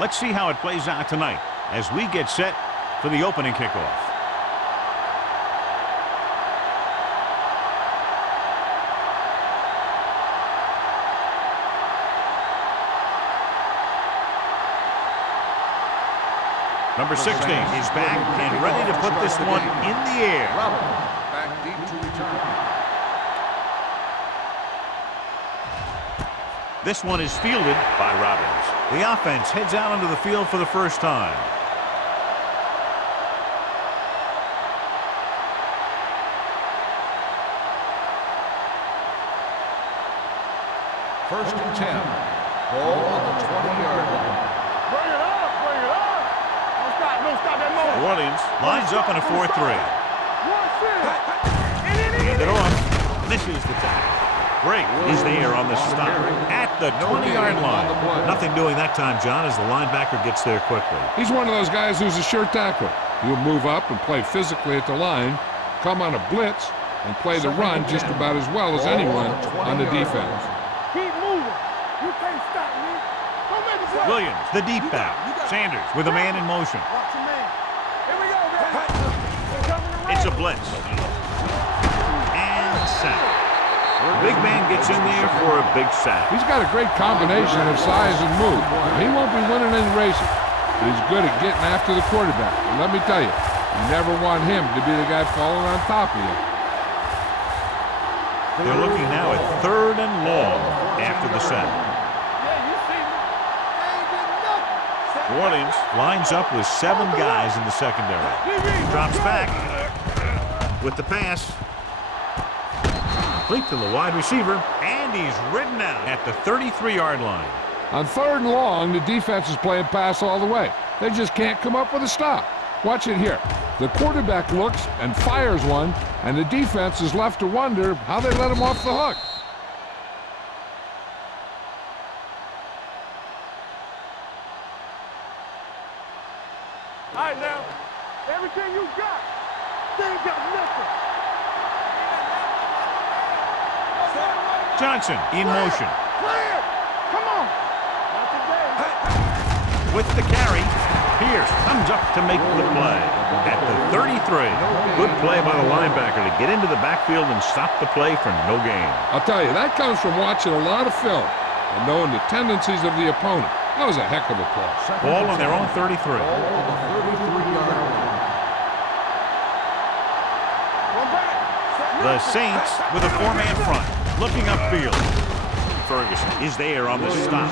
Let's see how it plays out tonight as we get set for the opening kickoff. Number 16 is back and ready to put this one in the air. Back deep to return. This one is fielded by Robbins. The offense heads out onto the field for the first time. First and 10. Ball on the 20-yard line. Bring it up, bring it up. Don't stop that moment. New Orleans lines up in a 4-3. Hand it off. Misses the tackle. Break is there on the stop at the 20-yard line. Nothing doing that time, John, as the linebacker gets there quickly. He's one of those guys who's a sure tackler. He'll move up and play physically at the line, come on a blitz, and play the run just about as well as anyone on the defense. Keep moving. You can't stop me. Don't make it. Williams, the deep back. Sanders with a man in motion. Watch your man. Here we go, man. It's a blitz. And sack. The big man gets in there for a big sack. He's got a great combination of size and move. He won't be winning any races, but he's good at getting after the quarterback. And let me tell you, you never want him to be the guy falling on top of you. They're looking now at 3rd and long after the set. New Orleans lines up with 7 guys in the secondary. Drops back with the pass. Complete to the wide receiver, and he's ridden out at the 33-yard line. On 3rd and long, the defense is playing pass all the way. They just can't come up with a stop. Watch it here. The quarterback looks and fires one, and the defense is left to wonder how they let him off the hook. All right, now. Everything you got. They ain't got nothing. Johnson in motion. Clear. Come on. Not today. With the carry, Pierce comes up to make the play at the 33. Good play by the linebacker to get into the backfield and stop the play for no gain. I'll tell you, that comes from watching a lot of film and knowing the tendencies of the opponent. That was a heck of a play. Ball on their own 33. Ball on the 33-yard line. The Saints with a 4-man front, looking upfield. Ferguson is there on the stop.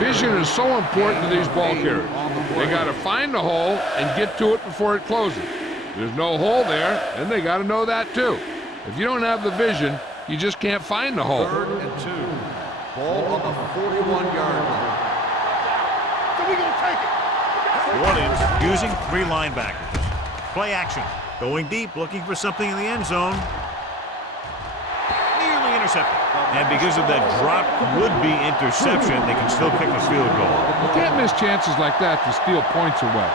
Vision is so important to these ball carriers. They got to find the hole and get to it before it closes. There's no hole there, and they got to know that too. If you don't have the vision, you just can't find the hole. 3rd and 2. Ball on the 41-yard line. So we gonna take it. New Orleans using 3 linebackers. Play action. Going deep, looking for something in the end zone. Nearly intercepted. And because of that drop would-be interception, they can still kick a field goal. You can't miss chances like that to steal points away.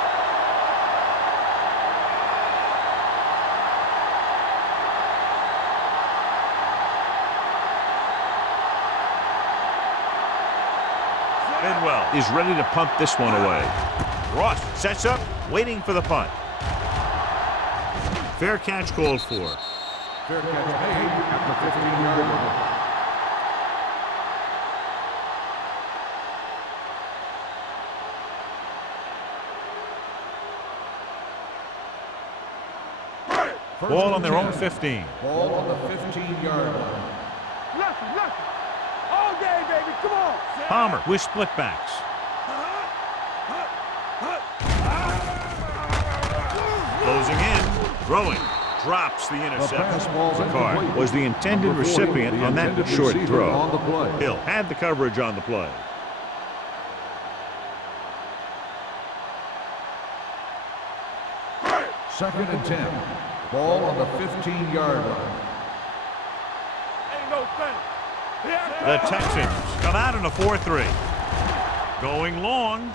Bidwell is ready to punt this one away. Ross sets up, waiting for the punt. Fair catch called for. Fair catch made at the 15-yard line. Ball on their own 15. Ball on the 15-yard line. Nothing. All day, baby. Come on. Palmer with split backs. Closing in, throwing, drops the interception. Ricard was the intended recipient on that short throw. Hill had the coverage on the play. Second and 10. Ball on the 15-yard line. Ain't no thing. The Texans come out in a 4-3. Going long.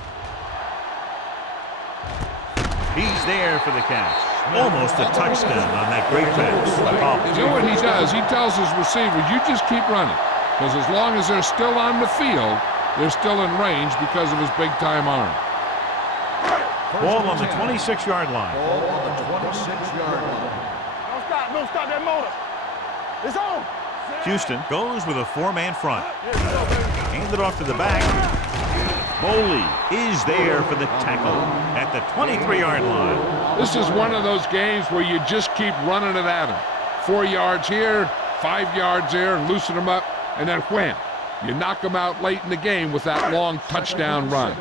He's there for the catch. Almost a touchdown on that great pass. You know what he does? He tells his receiver, you just keep running. Because as long as they're still on the field, they're still in range because of his big-time arm. Ball on the 26-yard line. Ball on the 26-yard line. Don't stop that motor. It's on. Houston goes with a four-man front. Handed off to the back. Moley is there for the tackle at the 23-yard line. This is one of those games where you just keep running it at them. 4 yards here, 5 yards there, loosen them up, and then wham. You knock them out late in the game with that long touchdown run.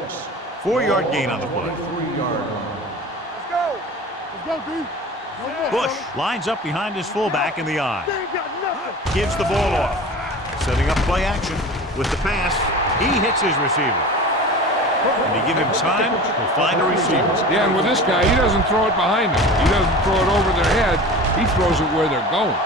4-yard gain on the play. 3-yard line. Let's go. Let's go, D. Bush lines up behind his fullback in the eye. They ain't got nothing. Gives the ball off. Setting up play action with the pass. He hits his receiver. And to give him time, he'll find a receiver. Yeah, and with this guy, he doesn't throw it behind them. He doesn't throw it over their head. He throws it where they're going.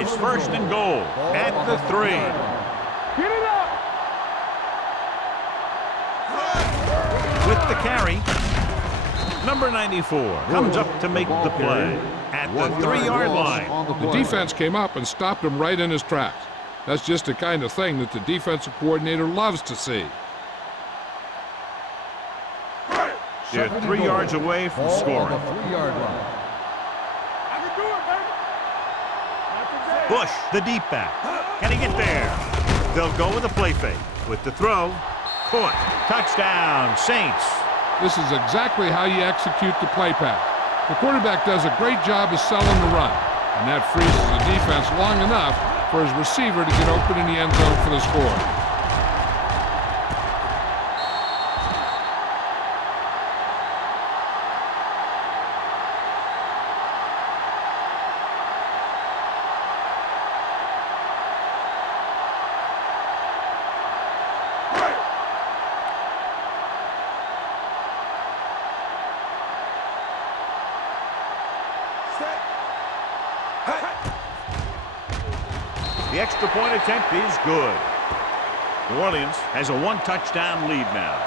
It's first and goal at the 3. Get it up. With the carry, number 94 comes up to make the play at the 3-yard line. The defense came up and stopped him right in his tracks. That's just the kind of thing that the defensive coordinator loves to see. They're 3 yards away from scoring. On the 3-yard line. I can do it, baby. Bush, the deep back. Can he get there? They'll go with a play fake. With the throw, caught. Touchdown, Saints. This is exactly how you execute the play pass. The quarterback does a great job of selling the run, and that freezes the defense long enough for his receiver to get open in the end zone for the score. The extra point attempt is good. New Orleans has a 1-touchdown lead now.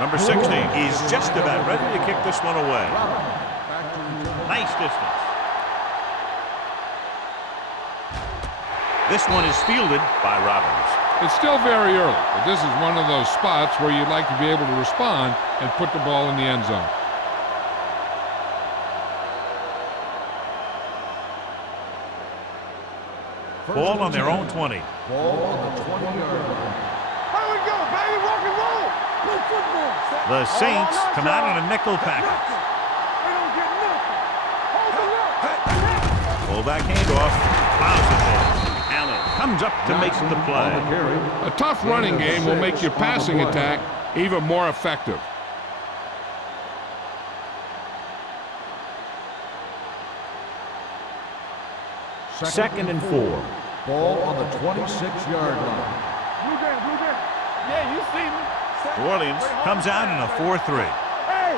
Number 16 is just about ready to kick this one away. Nice distance. This one is fielded by Robbins. It's still very early, but this is one of those spots where you'd like to be able to respond and put the ball in the end zone. Ball on their own 20. Ball on the 20-yard line. Here we go, baby. Rock and roll. Play football. The Saints come out on a nickel package. They don't get nothing. Hold it up. Fullback handoff. Plows it there. Allen comes up to make the play. A tough running game will make your passing attack even more effective. Second and 4. Ball on the 26-yard line. Blue game. Yeah, you see me. New Orleans comes out in a 4-3. Hey,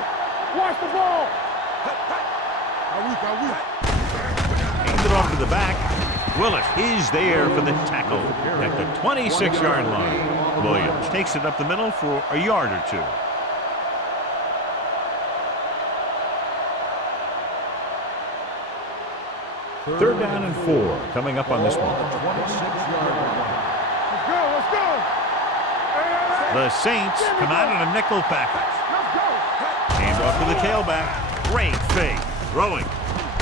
watch the ball. Handed off to the back. Willis is there for the tackle at the 26-yard line. Williams takes it up the middle for a yard or two. Third down and 4 coming up on this one. 26-yard line. Let's go. The Saints come out in a nickel package. Let's go. Hand off to the tailback. Great fake. Throwing.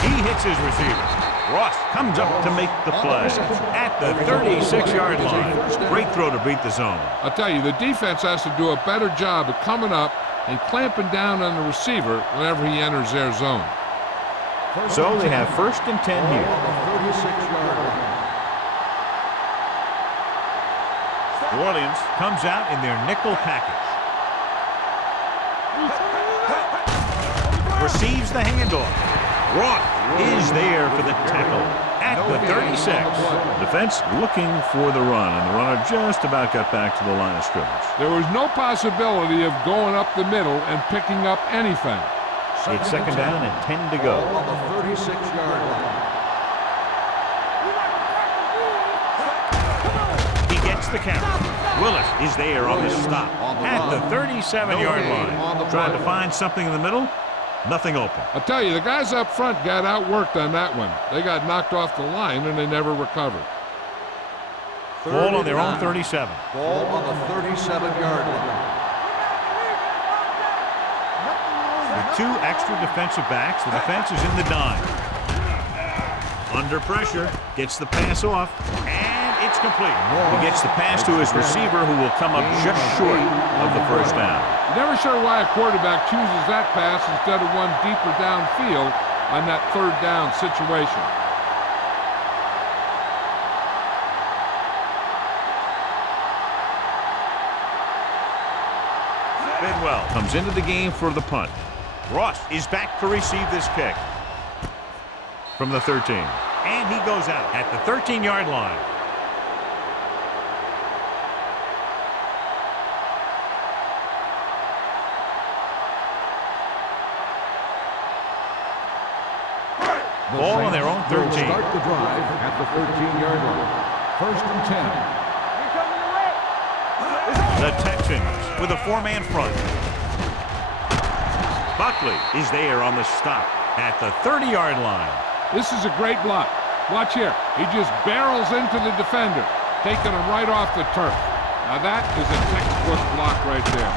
He hits his receiver. Ross comes up to make the play at the 36-yard line. Great throw to beat the zone. I'll tell you, the defense has to do a better job of coming up and clamping down on the receiver whenever he enters their zone. So they have first and 10 here. On the 36-yard line. New Orleans comes out in their nickel package. Receives the handoff. Ross is there for the tackle at the 36. Defense looking for the run, and the runner just about got back to the line of scrimmage. There was no possibility of going up the middle and picking up anything. It's second down and 10 to go. On the 36-yard line. He gets the carry. Willis is there on the stop at the 37-yard line. Trying to find something in the middle. Nothing open. I'll tell you, the guys up front got outworked on that one. They got knocked off the line, and they never recovered. Ball on their own 37. Ball on the 37-yard line. With 2 extra defensive backs, the defense is in the dime. Under pressure, gets the pass off, and it's complete. He gets the pass to his receiver, who will come up just short of the first down. Never sure why a quarterback chooses that pass instead of one deeper downfield on that third down situation. Bidwell comes into the game for the punt. Ross is back to receive this kick from the 13. And he goes out at the 13-yard line. Ball on their own 13. Start the drive at the 13-yard line. First and 10. The Texans with a 4-man front. Buckley is there on the stop at the 30-yard line. This is a great block. Watch here. He just barrels into the defender, taking him right off the turf. Now that is a textbook block right there.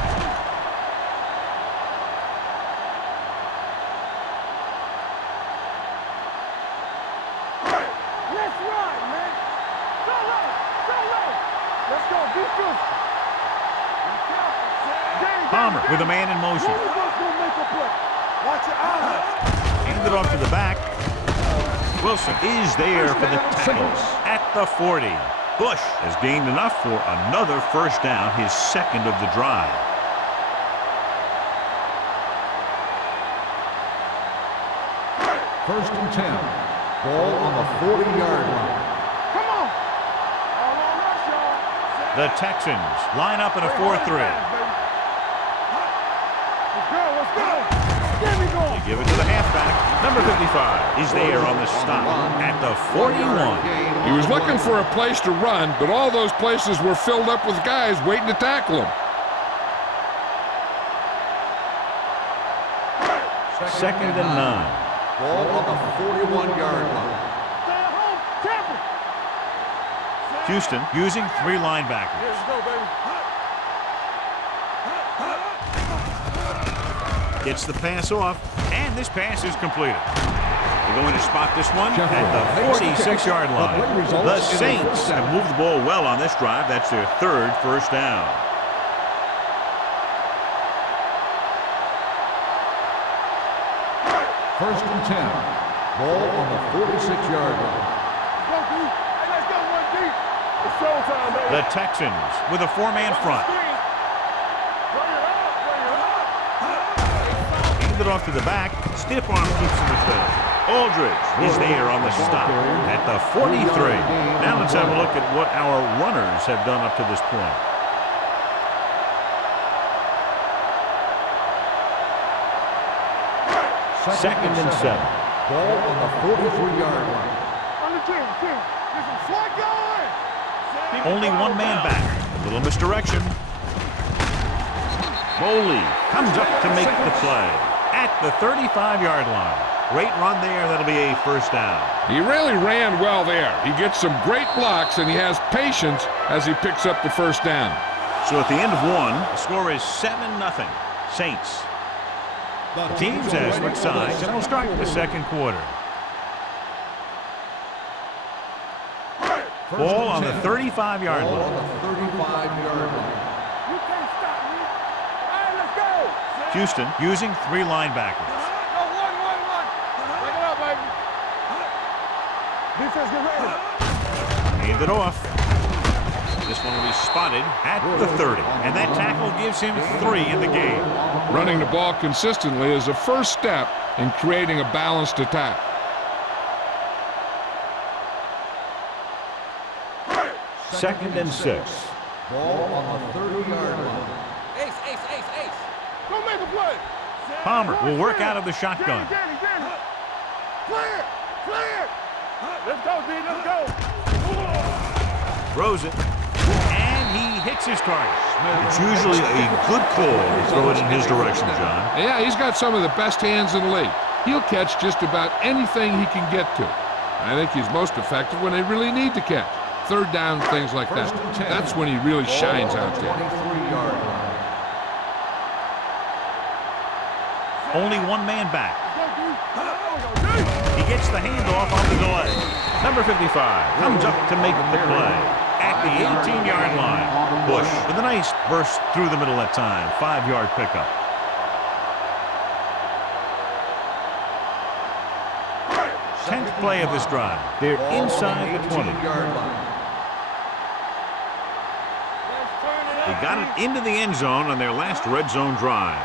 Let's run, man. Go low. Go low. Let's go. Be good. Palmer with a man in motion. Watch your eyes. Handed off to the back. Wilson is there for the tackle at the 40. Bush has gained enough for another first down, his second of the drive. First and 10. Ball on the 40-yard line. Come on. All on us, y'all. The Texans line up in a 4-3. Let's go. Let's go. Get me going. Give it to the halfback. Number 55 is there on the stop at the 41. He was looking for a place to run, but all those places were filled up with guys waiting to tackle him. Second and 9. Ball on the 41-yard line. Stay at home. Temple. Houston using 3 linebackers. Let's go, baby. Gets the pass off, and this pass is completed. They're going to spot this one at the 46-yard line. The Saints have moved the ball well on this drive. That's their 3rd first down. First and 10. Ball on the 46-yard line. Go, D. Hey, let's go, 1 deep. It's showtime, baby. The Texans with a 4-man front. Bring it up. Bring it up. Handed off to the back. Stiff arm keeps him at bay. Aldridge is there on the stop at the 43. Now let's have a look at what our runners have done up to this point. Second and 7. Ball on the 43-yard line. On the 10. Get some slide going. Only 1 man back. A little misdirection. Boley comes up to make the play at the 35-yard line. Great run there. That'll be a first down. He really ran well there. He gets some great blocks, and he has patience as he picks up the first down. So at the end of 1, the score is 7-0. Saints. The teams have switched sides, and we'll start the second quarter. Ball on the 35-yard Ball line. on the 35-yard line. You can't stop me. All right, let's go. Houston using 3 linebackers. Go, 1. Take it up, baby. Defense, get ready. Hand it off. The This one will be spotted at the 30. And that tackle gives him 3 in the game. Running the ball consistently is the first step in creating a balanced attack. Second and 6. Ball on the 30-yard line. Ace. Go make a play. Palmer will work out of the shotgun. Danny. Clear. Let's go, D. Let's go. Throws it. And he hits his target. It's usually a good call to throw it in his direction, John. Yeah, he's got some of the best hands in the league. He'll catch just about anything he can get to. I think he's most effective when they really need to catch. Third down, things like that. That's when he really shines out there. 23-yard line. Only one man back. He gets the handoff on the delay. Number 55 comes up to make the play at the 18-yard line. Bush with a nice burst through the middle that time. 5-yard pickup. Tenth play of this drive. They're inside the 20. They got it into the end zone on their last red zone drive.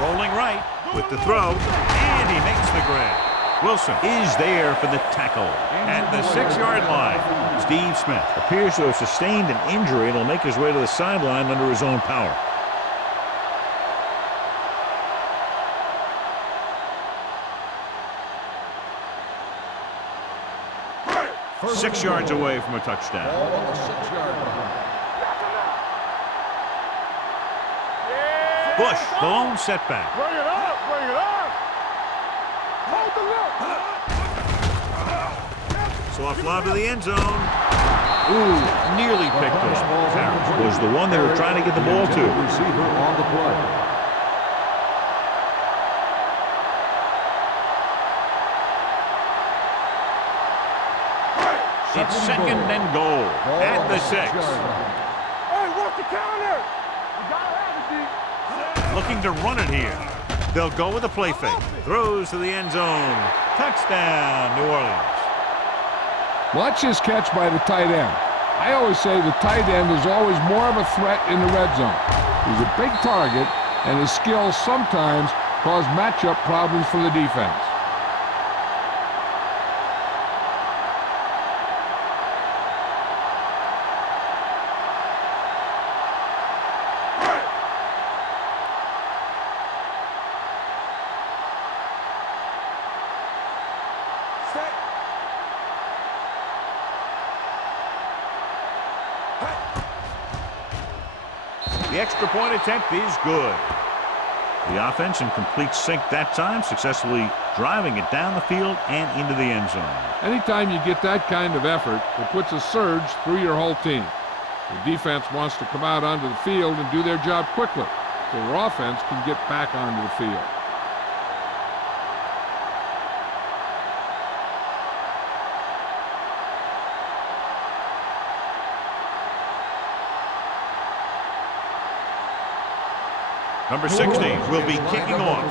Rolling right with the throw, and he makes the grab. Wilson is there for the tackle at the 6-yard line. Steve Smith appears to have sustained an injury and will make his way to the sideline under his own power. First 6 yards away from a touchdown. Ball on the 6-yard line. Bush, the lone setback. Bring it up. Hold the look. Soft lob to the end zone. Ooh, nearly picked off. Harris was the one they were trying to get the ball to. Receiver on the play. It's second and goal at the 6. Hey, what's the counter? You gotta have it, D. Looking to run it here. They'll go with a play fake. Throws to the end zone. Touchdown, New Orleans. Watch his catch by the tight end. I always say the tight end is always more of a threat in the red zone. He's a big target, and his skills sometimes cause matchup problems for the defense. The extra point attempt is good. The offense in complete sync that time, successfully driving it down the field and into the end zone. Anytime you get that kind of effort, it puts a surge through your whole team. The defense wants to come out onto the field and do their job quickly, so their offense can get back onto the field. Number 60 will be kicking off.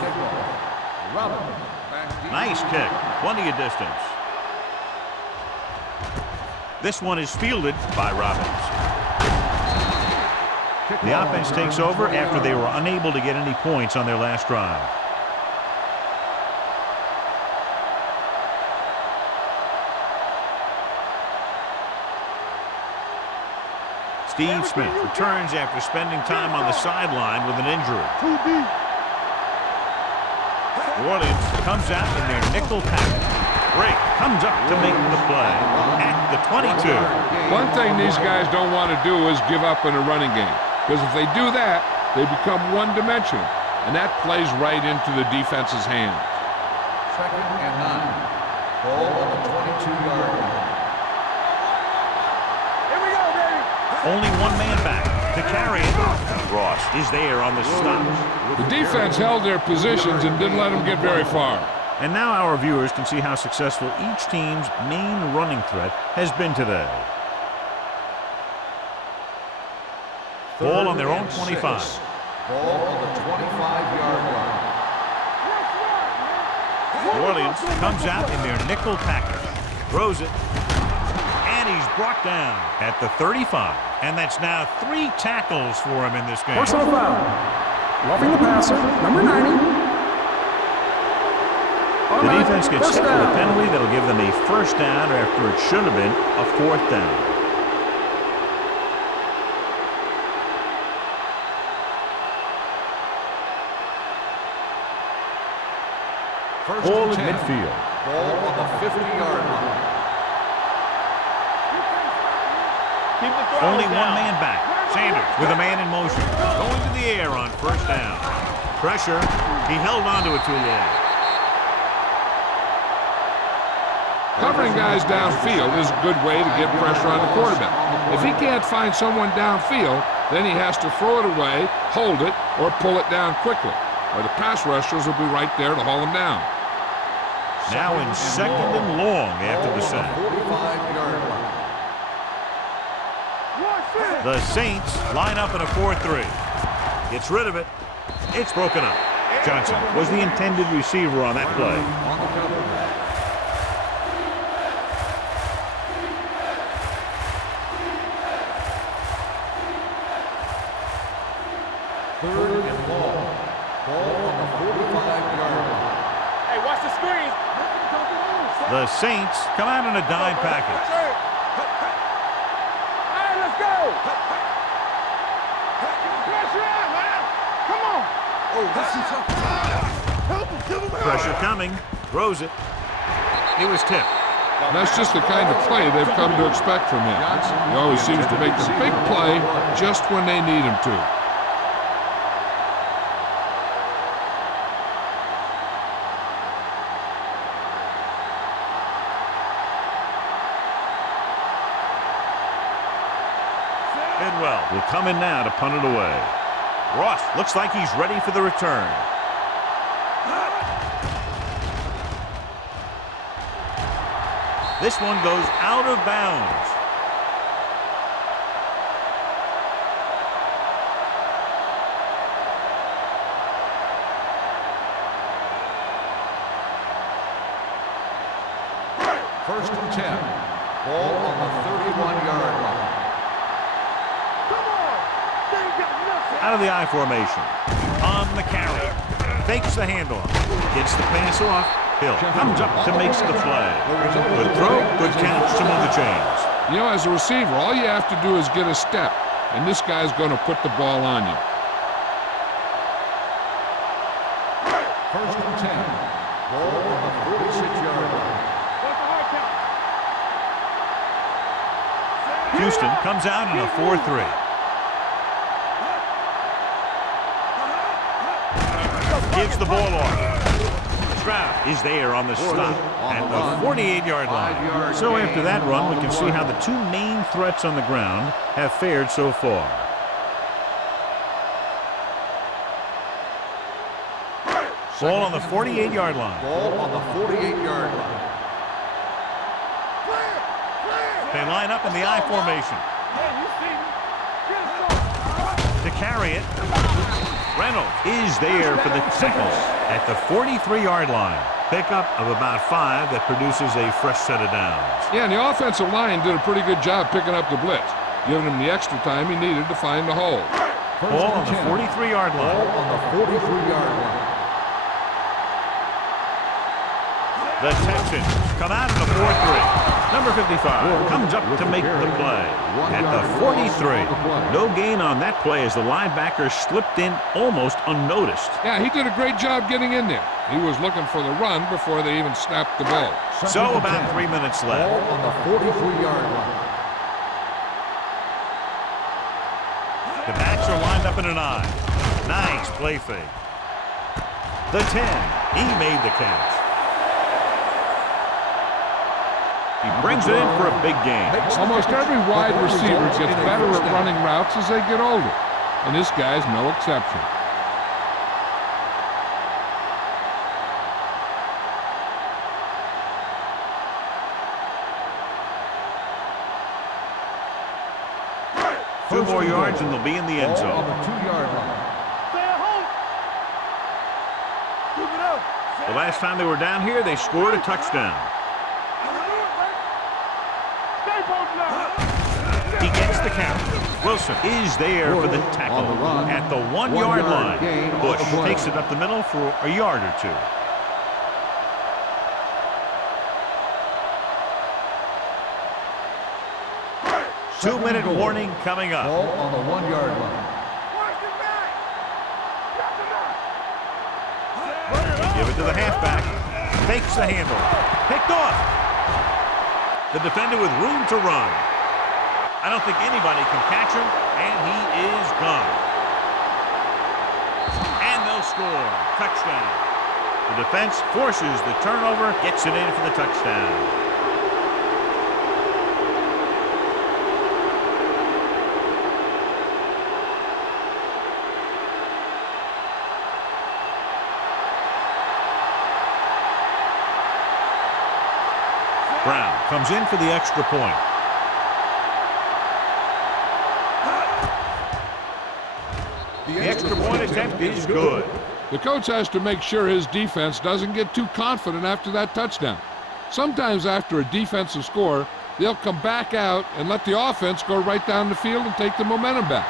Nice kick. Plenty of distance. This one is fielded by Robbins. The offense takes over after they were unable to get any points on their last drive. Steve Smith returns after spending time on the sideline with an injury. New Orleans comes out in their nickel package. Drake comes up to make the play at the 22. One thing these guys don't want to do is give up in a running game, because if they do that, they become one-dimensional, and that plays right into the defense's hands. Second and 9. Ball on the 22-yard line. Only one man back to carry it. Ross is there on the stop. The defense held their positions and didn't let them get very far. And now our viewers can see how successful each team's main running threat has been today. Ball on their own 25. Ball on the 25-yard line. New Orleans comes out in their nickel package. Throws it. brought down at the 35. And that's now 3 tackles for him in this game. Personal foul. Roughing the passer, number 90. The defense gets hit with a penalty that'll give them a first down after it should have been a 4th down. Ball at midfield. Ball on the 50-yard line. Only one man back. Sanders with a man in motion. Going to the air on first down. Pressure. He held onto it too long. Covering guys downfield is a good way to get pressure on the quarterback. If he can't find someone downfield, then he has to throw it away, hold it, or pull it down quickly. Or the pass rushers will be right there to haul him down. Now in 2nd and long after the sack. 45-yard line. The Saints line up in a 4-3. Gets rid of it. It's broken up. Johnson was the intended receiver on that play. On the cover. Third and long. Ball on the 45-yard line. Hey, watch the screen. The Saints come out in a dime package. All right, let's go. Pressure on, man. Come on. Oh, this is a Help him, give him help. Pressure coming. Throws it. It was tipped. That's just the kind of play they've come to expect from him. He always seems to make the big play just when they need him to. Bidwell will come in now to punt it away. Ross looks like he's ready for the return. This one goes out of bounds. first and 10. Ball on the 31-yard line. Out of the I formation. On the carry. Fakes the handoff. Gets the pass off. Hill comes up to make the play. Good throw, good catch to move the chains. You know, as a receiver, all you have to do is get a step, and this guy's going to put the ball on you. First and 10. Ball on the 46-yard line. Houston comes out in a 4-3. Gives the ball off. Stroud is there on the stop at the 48-yard line. So after that run, we can see how the two main threats on the ground have fared so far. Ball on the 48-yard line. Ball on the 48-yard line. They line up in the I formation. To carry it, Reynolds is there for the tackle at the 43-yard line. Pickup of about 5 that produces a fresh set of downs. Yeah, and the offensive line did a pretty good job picking up the blitz, giving him the extra time he needed to find the hole. Ball on the 43-yard line. Ball on the 43-yard line. The Texans come out in a 4-3. Number 55 comes up to make the play at the 43. No gain on that play as the linebacker slipped in almost unnoticed. Yeah, he did a great job getting in there. He was looking for the run before they even snapped the ball. So about 3 minutes left. Ball on the 43-yard line. The backs are lined up in an I. Nice play fake. The 10. He made the catch. He brings it in for a big game. Almost every wide receiver gets better at running routes as they get older, and this guy's no exception. Two more yards and they'll be in the end zone. Ball on the 2-yard line. The last time they were down here, they scored a touchdown. He gets the count. Wilson is there for the tackle On the run. at the 1 1 yard yard line. gain on Bush the play. takes it up the middle for a yard or two. Two-minute warning coming up. Ball on the 1 yard line. Give it to the halfback. Fakes the handle. Picked off. The defender with room to run. I don't think anybody can catch him, and he is gone. And they'll score. Touchdown. The defense forces the turnover, gets it in for the touchdown. Brown comes in for the extra point. The extra point attempt is good. The coach has to make sure his defense doesn't get too confident after that touchdown. Sometimes after a defensive score, they'll come back out and let the offense go right down the field and take the momentum back.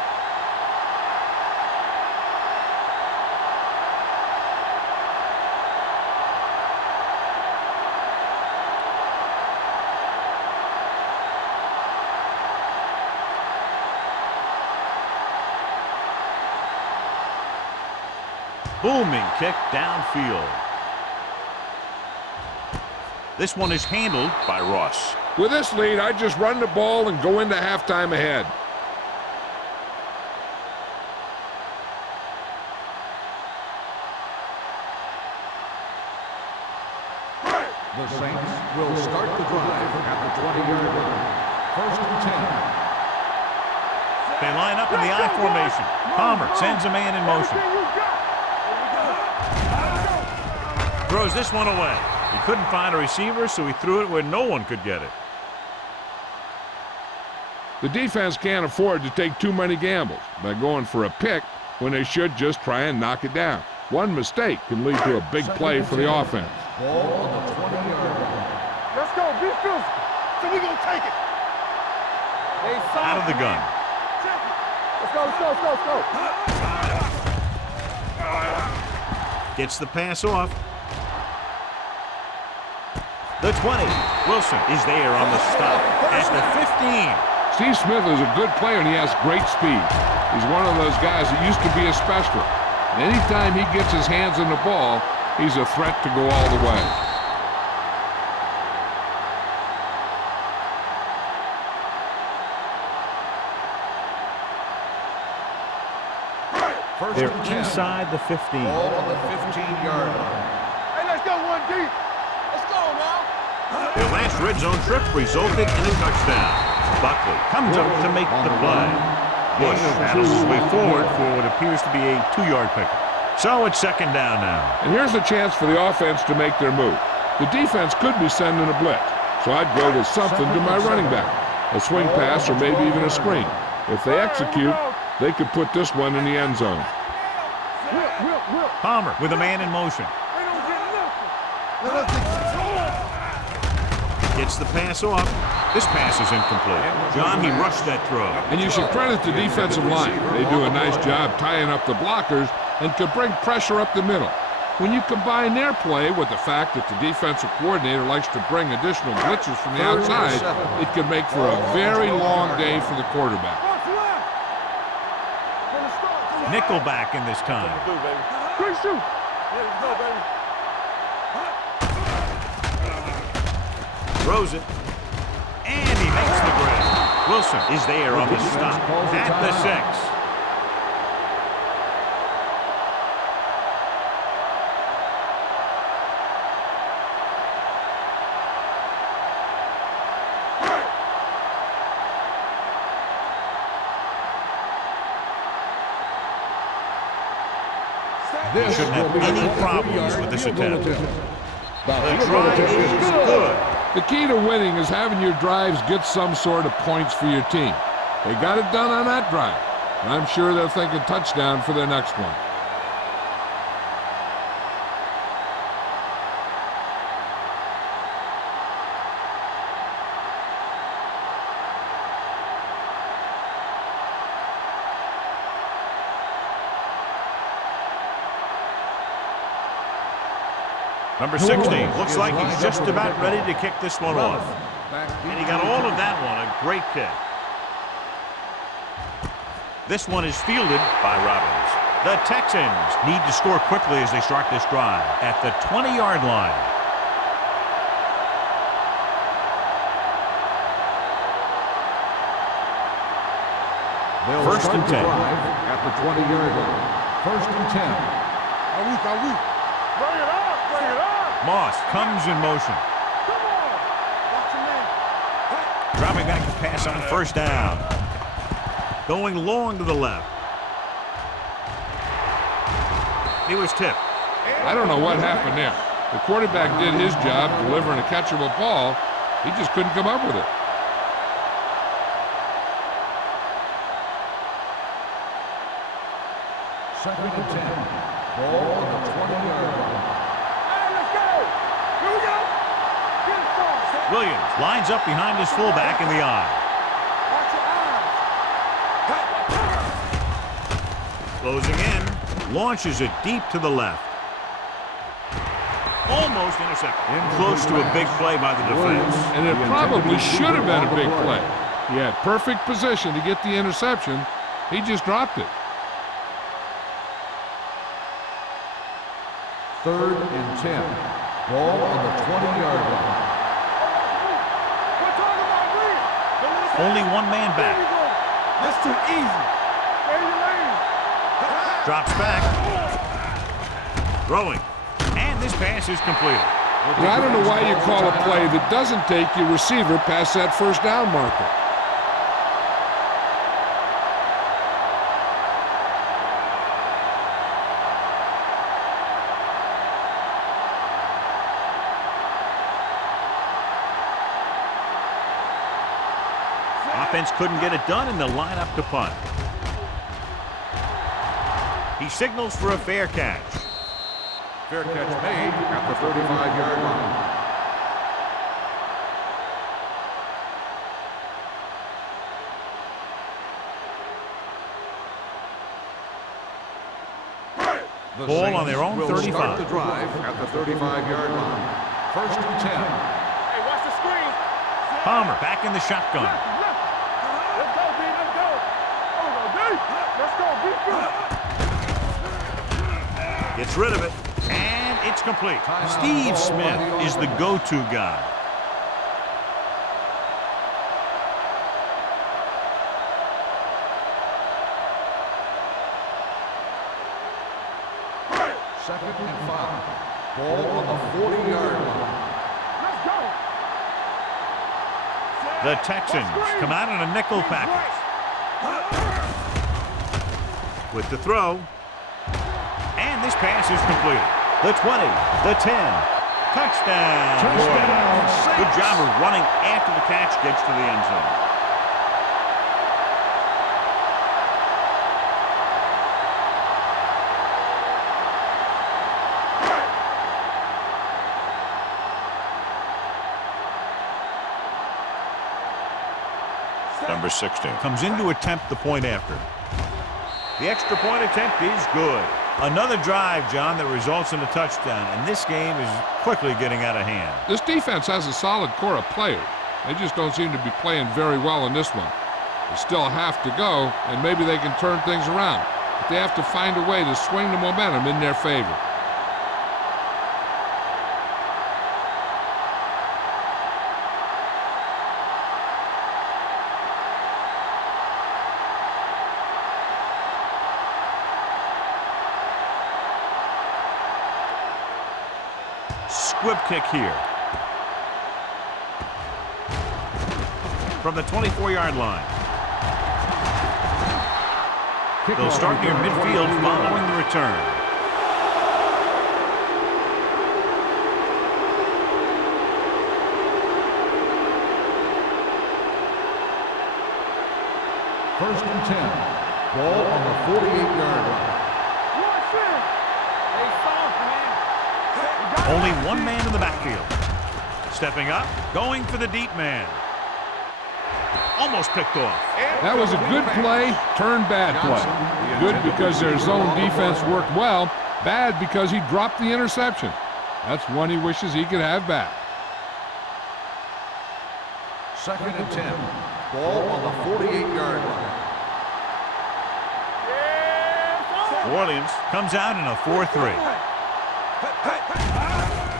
Booming kick downfield. This one is handled by Ross. With this lead, I just run the ball and go into halftime ahead. The Saints will start the drive at the 20-yard line. First and 10. They line up in the I formation. Palmer sends a man in motion. Throws this one away. He couldn't find a receiver, so he threw it where no one could get it. The defense can't afford to take too many gambles by going for a pick when they should just try and knock it down. One mistake can lead to a big play for the offense. Ball on the 20-yard line. Let's go, be physical. So we gonna take it. Out of the gun. Let's go, let's go, let's go, let's go. Gets the pass off. The 20. Wilson is there on the stop at the 15. Steve Smith is a good player and he has great speed. He's one of those guys that used to be a specialist. And anytime he gets his hands on the ball, he's a threat to go all the way. They're inside the 15. Ball on the 15-yard line. Hey, let's go one deep. Let's go now. Their last red zone trip resulted in a touchdown. Buckley comes up to make the play. Bush battles his way forward for what appears to be a 2-yard pickup. So it's second down now. And here's a chance for the offense to make their move. The defense could be sending a blitz, so I'd go with something to my running back. A swing pass or maybe even a screen. If they execute, they could put this one in the end zone. Palmer with a man in motion. Gets the pass off. This pass is incomplete. John, he rushed that throw. And you should credit the defensive line. They do a nice job tying up the blockers and can bring pressure up the middle. When you combine their play with the fact that the defensive coordinator likes to bring additional blitzes from the outside, it can make for a very long day for the quarterback. Nickelback in this time. Quick shoot. Let's go, baby. Throws it. And he makes the grab. Wilson is there on the stop at the 6. He shouldn't have any problems with this attempt. The drive is good. The key to winning is having your drives get some sort of points for your team. They got it done on that drive, and I'm sure they're thinking touchdown for their next one. Number 16 looks like he's just about ready to kick this one off. And he got all of that one, a great kick. This one is fielded by Robbins. The Texans need to score quickly as they start this drive at the 20-yard line. First and 10. At the 20-yard line. First and 10. Bring it up, bring it up. Moss comes in motion. Come on. Watch your man. Dropping back to pass on first down. Going long to the left. He was tipped. I don't know what happened there. The quarterback did his job delivering a catchable ball. He just couldn't come up with it. Second and 10. Ball on the 20-yard line. Hey, let's go. Here we go. Get it started. Williams lines up behind his fullback in the eye. Watch your eyes. Closing in, launches it deep to the left. Almost intercepted. Close to a big play by the defense. And it probably should have been a big play. He had perfect position to get the interception. He just dropped it. Third and 10. Ball on the 20-yard line. We're talking about Reed. Only one man back. That's too easy. Stay in your lane. Drops back. Throwing. And this pass is completed. Now, I don't know why you call a play that doesn't take your receiver past that first down marker. Offense couldn't get it done in the lineup to punt. He signals for a fair catch. Fair catch made at the 35-yard line. Ball on their own 35. Start the drive at the 35-yard line. First and 10. Hey, watch the screen. Palmer back in the shotgun. Let's go, B. Let's go. Oh, D. Let's go, B. Gets rid of it. And it's complete. Steve Smith is the go-to guy. Second and 5. Ball on the 40-yard line. Let's go. The Texans come out in a nickel package. With the throw. And this pass is completed. The 20, the 10. Touchdown. Good job of running after the catch gets to the end zone. Number 16 comes in to attempt the point after. The extra point attempt is good. Another drive, John, that results in a touchdown, and this game is quickly getting out of hand. This defense has a solid core of players. They just don't seem to be playing very well in this one. They still have to go, and maybe they can turn things around. But they have to find a way to swing the momentum in their favor. Squib kick here. From the 24-yard line. They'll start near midfield following the return. First and 10. Ball on the 48-yard line. Watch it. Hey, soft, man. Only one man in the backfield. Stepping up, going for the deep man. Almost picked off. That was a good play, turned bad play. Good because their zone defense worked well, bad because he dropped the interception. That's one he wishes he could have back. 2nd and 10. Ball on the 48-yard line. New Orleans comes out in a 4-3.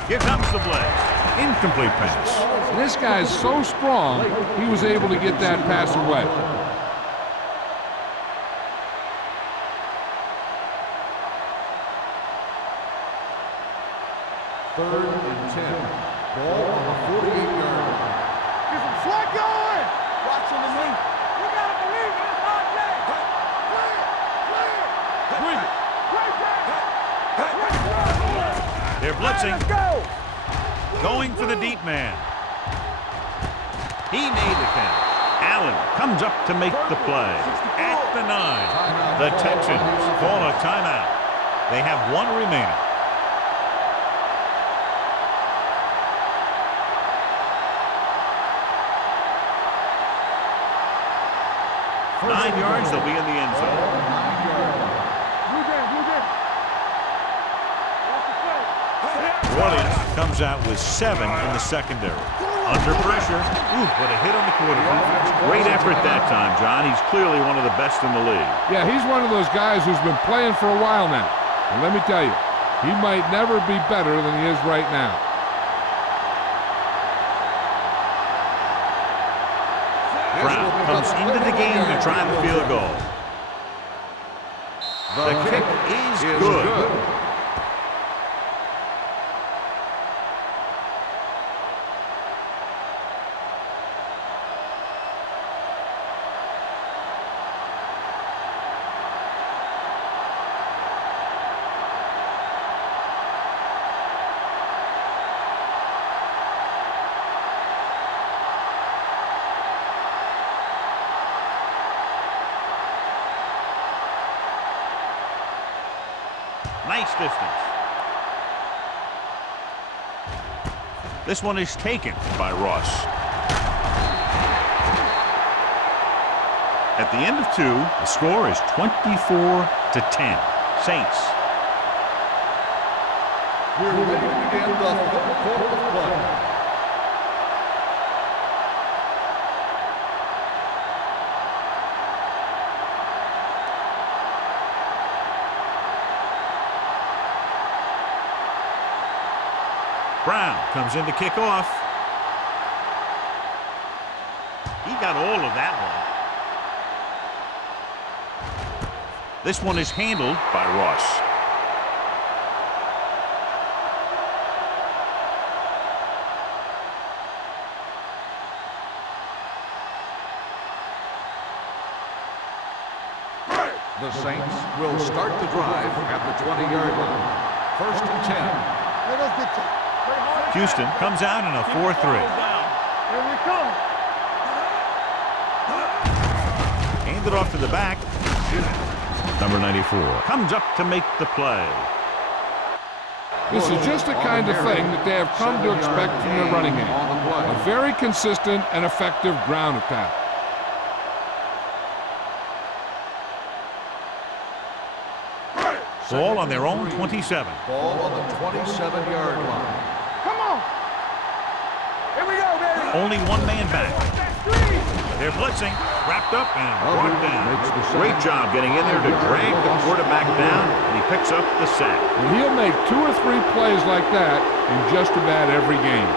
Here comes the blitz. Incomplete pass. This guy's so strong, he was able to get that pass away. Third and 10. Ball on the 48-yard line. Get some slack going. Watch on the move. You gotta believe in this RJ. Clear. They're blitzing. Let's go. Going for the deep man. He made the catch. Allen comes up to make the play. At the 9, the Texans call a timeout. They have one remaining. Nine yards, they'll be in the end zone. 9-yard line. New Orleans comes out with 7 in the secondary. Under pressure. Ooh, what a hit on the quarterback. Great effort that time, John. He's clearly one of the best in the league. Yeah, he's one of those guys who's been playing for a while now. And let me tell you, he might never be better than he is right now. Brown comes into the game to try the field goal. The kick is good. Nice distance. This one is taken by Ross. At the end of 2, the score is 24-10. Saints. We're ready to begin the 3rd quarter of play. Brown comes in to kick off. He got all of that one. This one is handled by Ross. The Saints will start the drive at the 20-yard line. 1st and 10. Let us get you. Houston comes out in a 4-3. Here we come. Handed off to the back. Number 94 comes up to make the play. This is just the kind of thing that they have come to expect from their running game. A very consistent and effective ground attack. Ball on their own 27. Ball on the 27-yard line. Come on. Here we go, baby. Only one man back. They're blitzing. Wrapped up and brought down. Great job getting in there to drag the quarterback down, and he picks up the sack. And he'll make 2 or 3 plays like that in just about every game.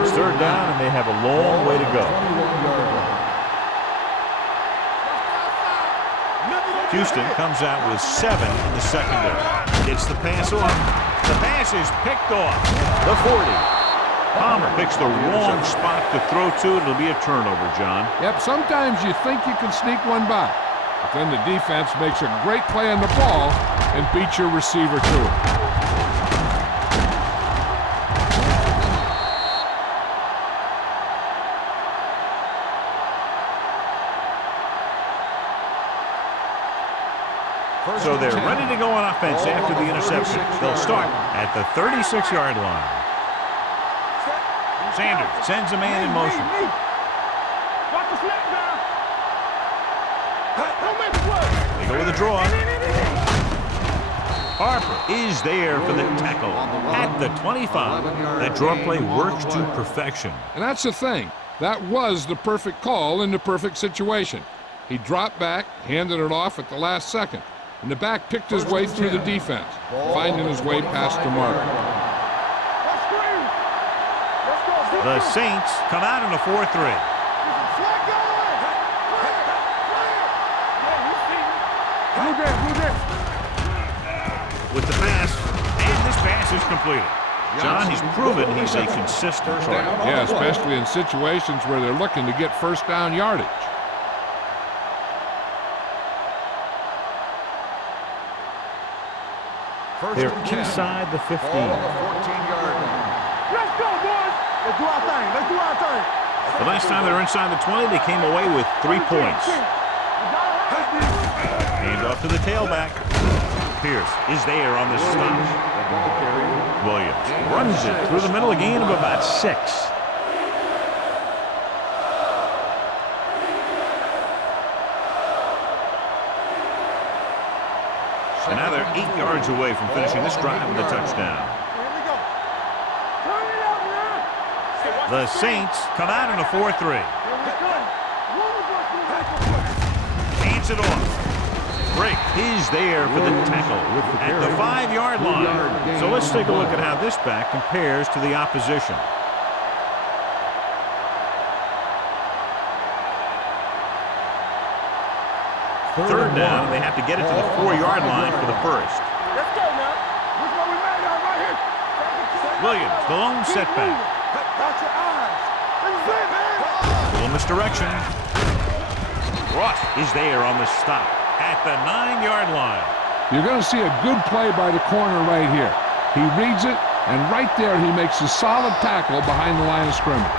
It's 3rd down, and they have a long way to go. 21-yard line. Houston comes out with 7 in the secondary. Gets the pass off. The pass is picked off. The 40. Palmer picks the wrong spot to throw to. It'll be a turnover, John. Yep, sometimes you think you can sneak one by, but then the defense makes a great play on the ball and beats your receiver to it. So they're ready to go on offense after the interception. They'll start at the 36-yard line. Sanders sends a man in motion. Watch the snap down. Don't make the play. They go with a draw. Harper is there for the tackle at the 25. That draw play works to perfection. And that's the thing. That was the perfect call in the perfect situation. He dropped back, handed it off at the last second, and the back picked his way through the defense, finding his way past the mark. The Saints come out in a 4-3. With the pass, and this pass is completed. John, he's proven he's a consistent target. Yeah, especially in situations where they're looking to get first down yardage. They're inside the 15. Let's go, boys. Let's do our thing. Let's do our thing. The last time they were inside the 20, they came away with 3 points. Hand off to the tailback. Pierce is there on the stop. Williams runs it through the middle, a gain of about 6. And now they're 8 yards away from finishing this drive with a touchdown. The Saints come out in a 4-3. Hands it off. Drake is there for the tackle at the 5-yard line. So let's take a look at how this back compares to the opposition. Third down, and they have to get it to the 4-yard line for the first. Let's go now. This one we made out right here. Williams, the lone setback. Watch your eyes. This is it, man. Little misdirection. Ross is there on the stop at the 9-yard line. You're going to see a good play by the corner right here. He reads it, and right there he makes a solid tackle behind the line of scrimmage.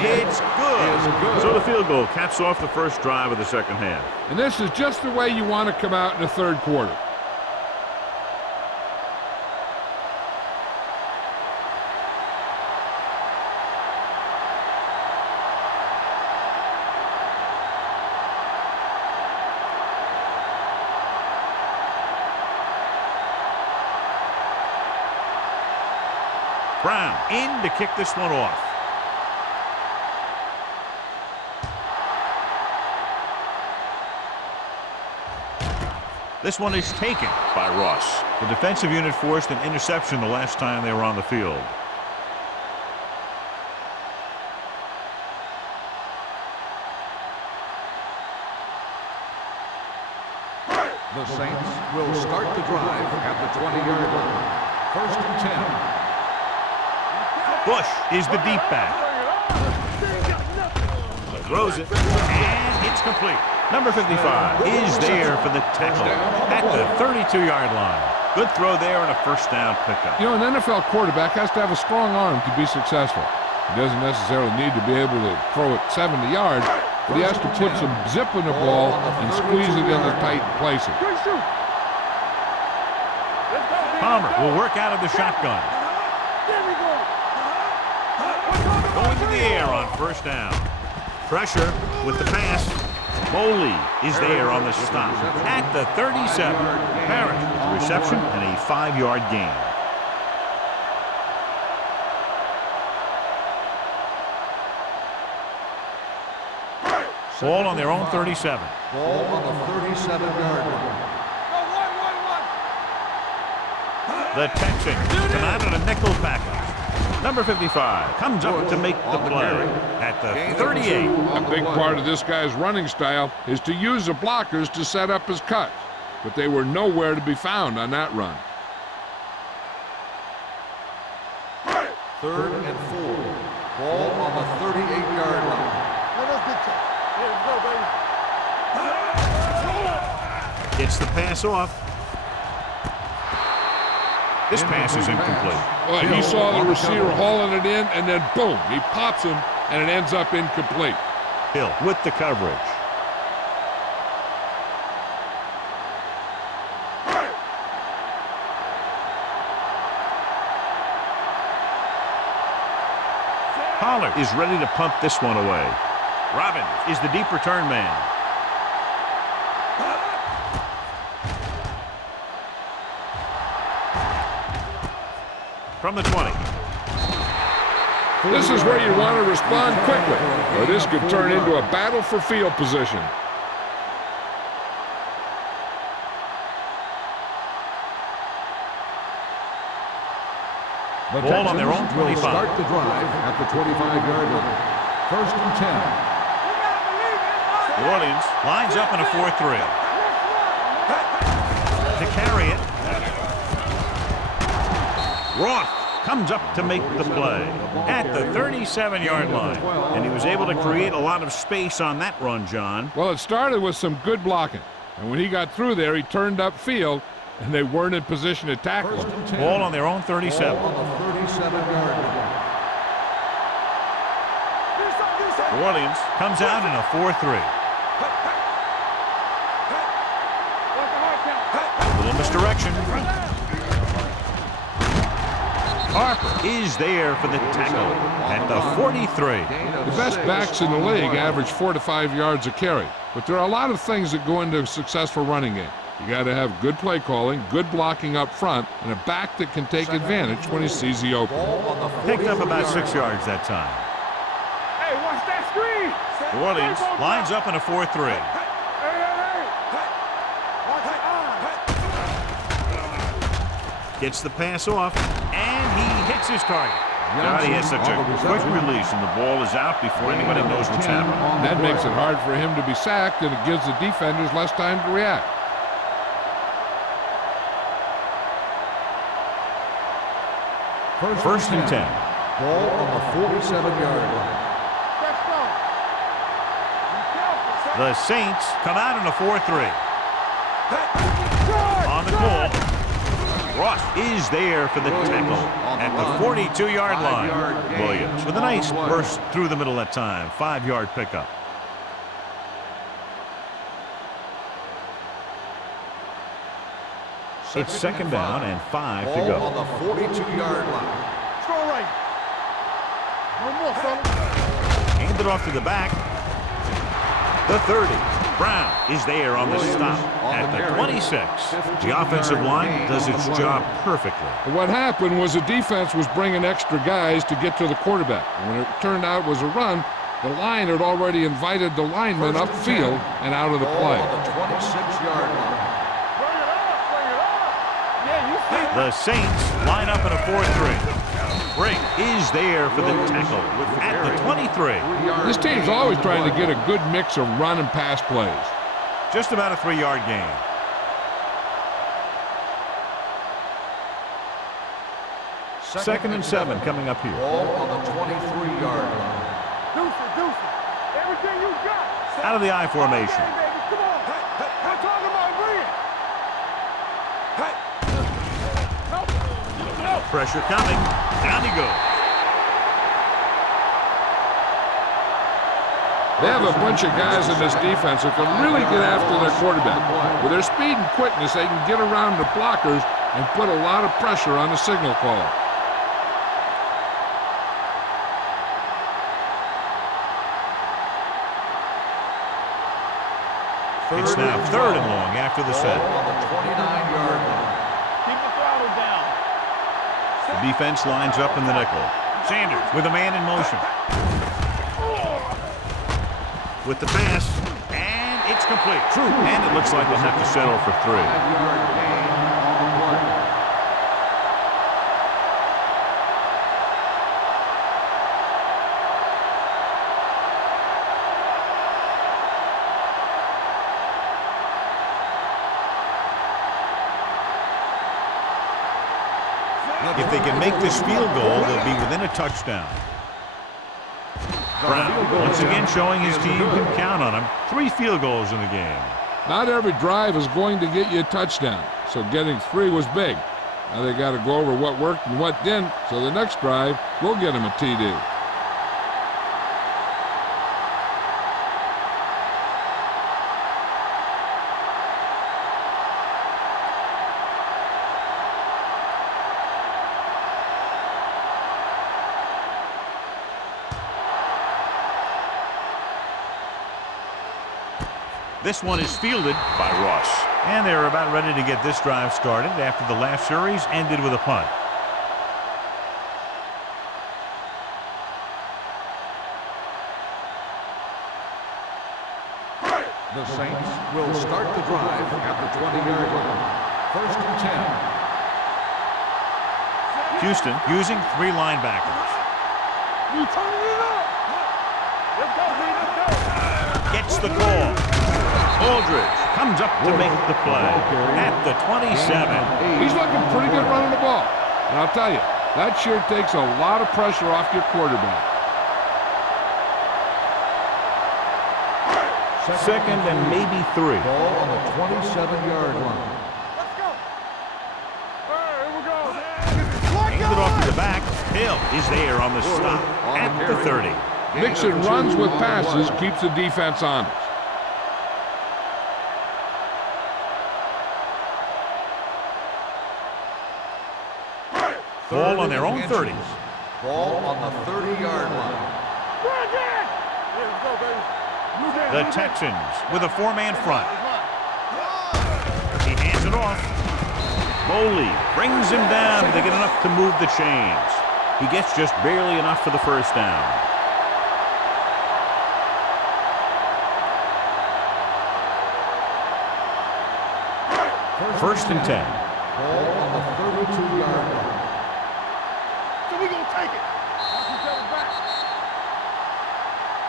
It's good. So the field goal caps off the first drive of the second half. And this is just the way you want to come out in the third quarter. Brown in to kick this one off. This one is taken by Ross. The defensive unit forced an interception the last time they were on the field. The Saints will start the drive at the 20-yard line. First and 10. Bush is the deep back. Throws it, and it's complete. Number 55 is there for the tackle at the 32-yard line. Good throw there and a first down pickup. You know, an NFL quarterback has to have a strong arm to be successful. He doesn't necessarily need to be able to throw it 70 yards, but he has to put some zip in the ball and squeeze it into tight places. Palmer will work out of the shotgun. Going to the air on first down. Pressure with the pass. Boley is there on the stop at the 37. Parrish with the reception and a 5-yard gain. Ball on their own 37. Ball on the 37-yard line. The Texans come out in a nickel package. Number 55 comes up to make the play at the 38. A big part of this guy's running style is to use the blockers to set up his cuts, but they were nowhere to be found on that run. Third and 4. Ball on the 38-yard line. Gets the pass off. This pass is incomplete. Well, he saw the receiver hauling it in, and then boom, he pops him, and it ends up incomplete. Hill with the coverage. Pollard is ready to pump this one away. Robbins is the deep return man. From the 20. This is where you want to respond quickly, or this could turn into a battle for field position. The Ball on their own Texans will 25. start the drive at the 25-yard line. 1st and 10. New Orleans lines up in a 4-3. To carry it. Roth comes up to make the play at the 37-yard line. And he was able to create a lot of space on that run, John. Well, it started with some good blocking. And when he got through there, he turned upfield, and they weren't in position to tackle him. Ball on their own 37. Ball on the 37-yard line. New Orleans comes out in a 4-3. Little misdirection. Harper is there for the tackle at the 43. The best backs in the league average 4 to 5 yards a carry. But there are a lot of things that go into a successful running game. You got to have good play calling, good blocking up front, and a back that can take advantage when he sees the open. Picked up about 6 yards that time. Hey, watch that screen. New Orleans lines up in a 4-3. Gets the pass off, and he hits his target. God, he has such a quick release, and the ball is out before anybody knows what's happening. That makes it hard for him to be sacked, and it gives the defenders less time to react. First and 10. Ball on the 47-yard line. The Saints come out in a 4-3. On the call, Ross is there for the tackle at the 42-yard line. Williams with a nice burst through the middle that time. 5-yard pickup. It's second down and 5 to Ball go. on the 42-yard line. Throw right. No more, fella. Hand it off to the back. The 30. Brown is there on the stop at the 26. The offensive line does its job perfectly. What happened was the defense was bringing extra guys to get to the quarterback. And when it turned out it was a run, the line had already invited the linemen upfield and out of the play. Ball on the 26-yard line. The Saints line up in a 4-3. Brink is there for the tackle at the 23. This team's always trying to get a good mix of run and pass plays. Just about a 3-yard gain. Second and 7 coming up here. Ball on the 23-yard line. Deuce. Everything you got. Out of the I formation. Okay, baby, come on. I'm talking about bring it. No. Pressure coming. Down he goes. They have a bunch of guys in this defense who can really get after their quarterback. With their speed and quickness, they can get around the blockers and put a lot of pressure on the signal caller. It's now third and long after the set. Ball on the 29-yard line. Keep the throttle down. The defense lines up in the nickel. Sanders with a man in motion. With the pass, and it's complete. And it looks like they'll have to settle for 3. 5-yard gain on the play. If they can make this field goal, they'll be within a touchdown. Brown once again showing his team can count on him. 3 field goals in the game. Not every drive is going to get you a touchdown, so getting 3 was big. Now they got to go over what worked and what didn't, so the next drive will get them a TD. This one is fielded by Ross. And they're about ready to get this drive started after the last series ended with a punt. The Saints will start the drive at the 20-yard line. 1st and 10. Houston using 3 linebackers. You turning it up. Let's go, B. Let's go. Gets the call. Aldridge comes up to make the play at the 27. He's looking pretty good running the ball. And I'll tell you, that sure takes a lot of pressure off your quarterback. 2nd and maybe 3. Ball on the 27-yard line. Let's go. All right, here we go. Hands it off to the back. Hill is there on the stop at the 30. Mixing runs with passes keeps the defense honest. Ball on their own 30. Ball on the 30-yard line. Let's go, baby. The Texans with a 4-man front. He hands it off. Foley brings him down. They get enough to move the chains. He gets just barely enough for the first down. First and 10. Ball on the 32-yard line. So we gonna take it. Knock each other back.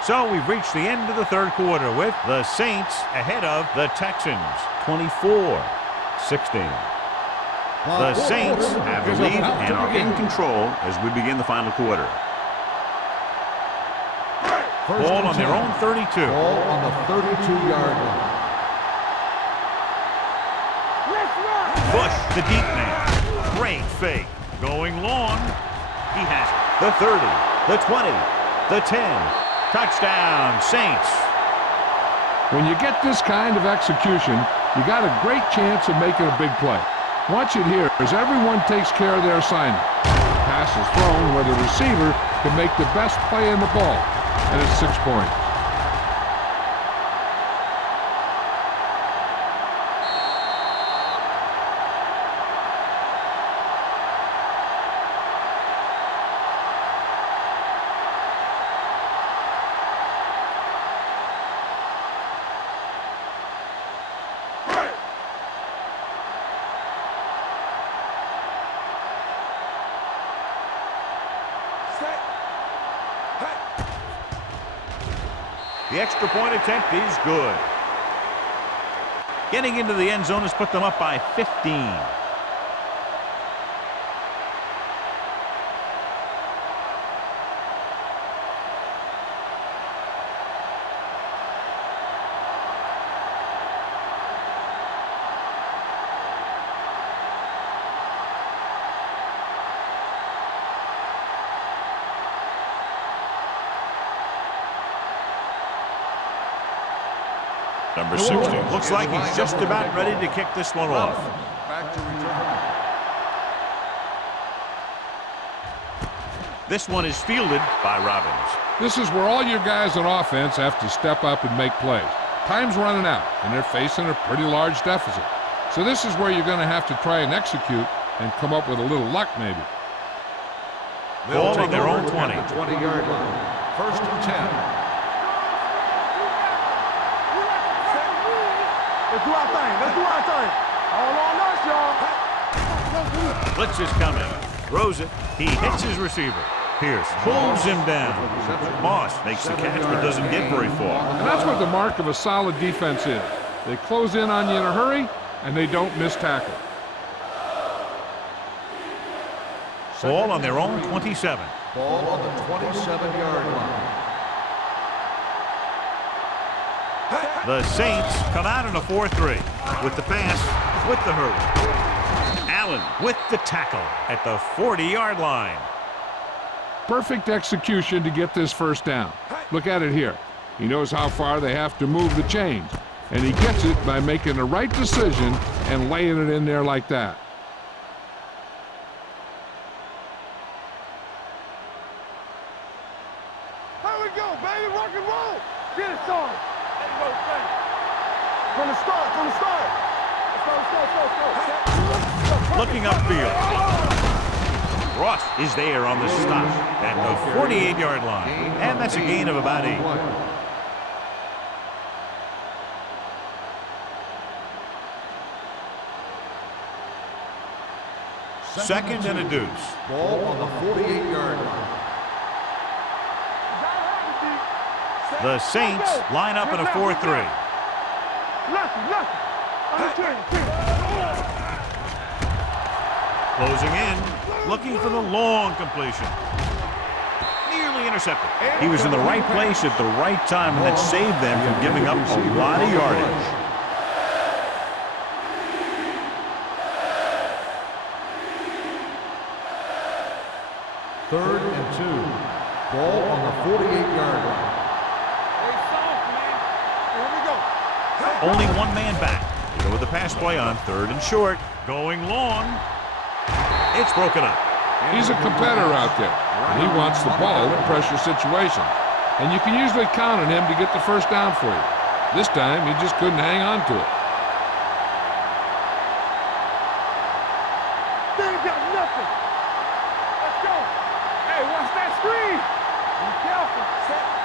So we've reached the end of the 3rd quarter with the Saints ahead of the Texans, 24-16. The Saints have the lead and are in control as we begin the final quarter. Ball on their own 32. Ball on the 32-yard line. Let's run. Bush, the deep man. Great fake. Going long. He has it. The 30, the 20, the 10. Touchdown, Saints. When you get this kind of execution, you got a great chance of making a big play. Watch it here as everyone takes care of their assignment. Pass is thrown where the receiver can make the best play in the ball, and it's 6 points. The extra point attempt is good. Getting into the end zone has put them up by 15. Number 60. Looks like he's just about ready to kick this one off. Back to return. This one is fielded by Robbins. This is where all your guys on offense have to step up and make plays. Time's running out, and they're facing a pretty large deficit. So this is where you're going to have to try and execute and come up with a little luck maybe. Ball on their own 20. At the 20-yard line. 1st and 10. Let's do our thing. Let's do our thing. All on us, y'all. Blitz is coming. Throws it. He hits his receiver. Pierce pulls him down. Moss makes the catch but doesn't get very far. And that's what the mark of a solid defense is. They close in on you in a hurry, and they don't miss tackle. Ball on their own 27. Ball on the 27-yard line. The Saints come out in a 4-3 with the pass, with the hurry. Allen with the tackle at the 40-yard line. Perfect execution to get this first down. Look at it here. He knows how far they have to move the chains, and he gets it by making the right decision and laying it in there like that. Here we go, baby, rock and roll. Get it started. Let's go, from the start, from the start. Let's go. Looking upfield. Ross is there on the stop at the 48-yard line. And that's a gain of about 8. Second and a deuce. Ball on the 48-yard line. The Saints line up in a 4-3. Closing in, looking for the long completion. Nearly intercepted. He was in the right place at the right time, and that saved them from giving up a lot of yardage. Third and 2. Ball on the 48-yard line. Only one man back. They go with the pass play on 3rd and short. Going long. It's broken up. He's a competitor out there, and he wants the ball in pressure situations. And you can usually count on him to get the first down for you. This time, he just couldn't hang on to it. They ain't got nothing. Let's go. Hey, watch that screen. Be careful.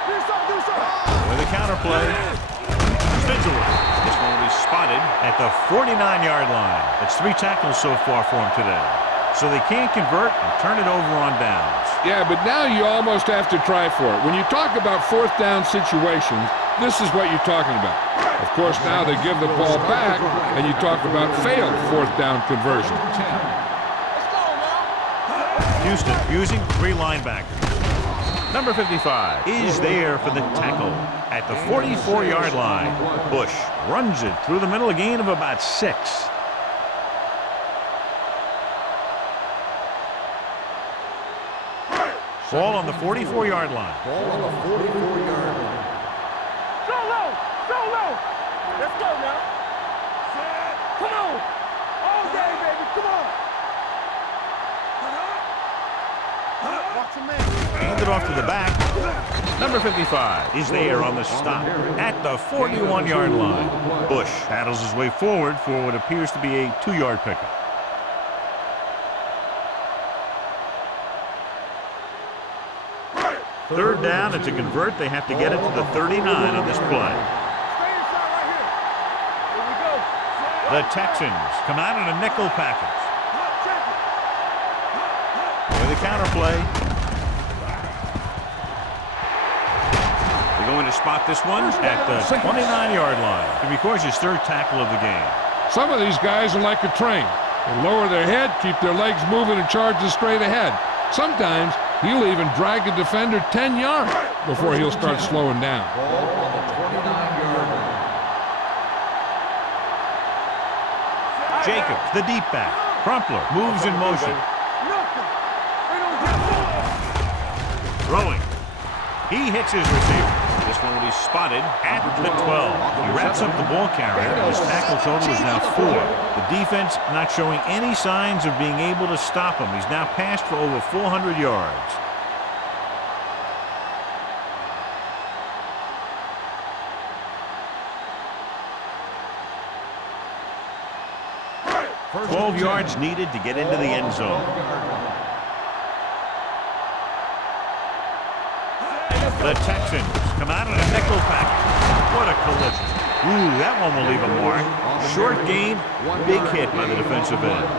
Do something. With a counter play. Vigilant. This one will be spotted at the 49-yard line. It's 3 tackles so far for him today. So they can't convert and turn it over on downs. Yeah, but now you almost have to try for it. When you talk about 4th down situations, this is what you're talking about. Of course, now they give the ball back, and you talk about failed 4th down conversion. Houston using 3 linebackers. Number 55 is there for the tackle at the 44-yard line. Bush runs it through the middle, a gain of about 6. Ball on the 44-yard line. Ball on the 44-yard line. So low. Let's go now. Come on. All day, baby. Come on. Watch him, man. Handed off to the back. Number 55 is there on the stop at the 41-yard line. Bush paddles his way forward for what appears to be a 2-yard pickup. Third down, and to convert, they have to get it to the 39 on this play. Stay inside right here. Here we go. The Texans come out in a nickel package. With a counter play. They're going to spot this one at the 29-yard line. And because his 3rd tackle of the game. Some of these guys are like a train. They lower their head, keep their legs moving, and charge straight ahead. Sometimes he'll even drag a defender 10 yards before he'll start slowing down. Ball on the 29-yard line. Jacobs, the deep back. Crumpler moves in motion. Throwing. He hits his receiver. This one will be spotted at the 12. He wraps up the ball carrier, and his tackle total is now 4. The defense not showing any signs of being able to stop him. He's now passed for over 400 yards. First 12 yards needed to get into the end zone. The Texans come out in a nickel package. What a collision. Ooh, that one will leave a mark. Short gain, big hit by the defensive end.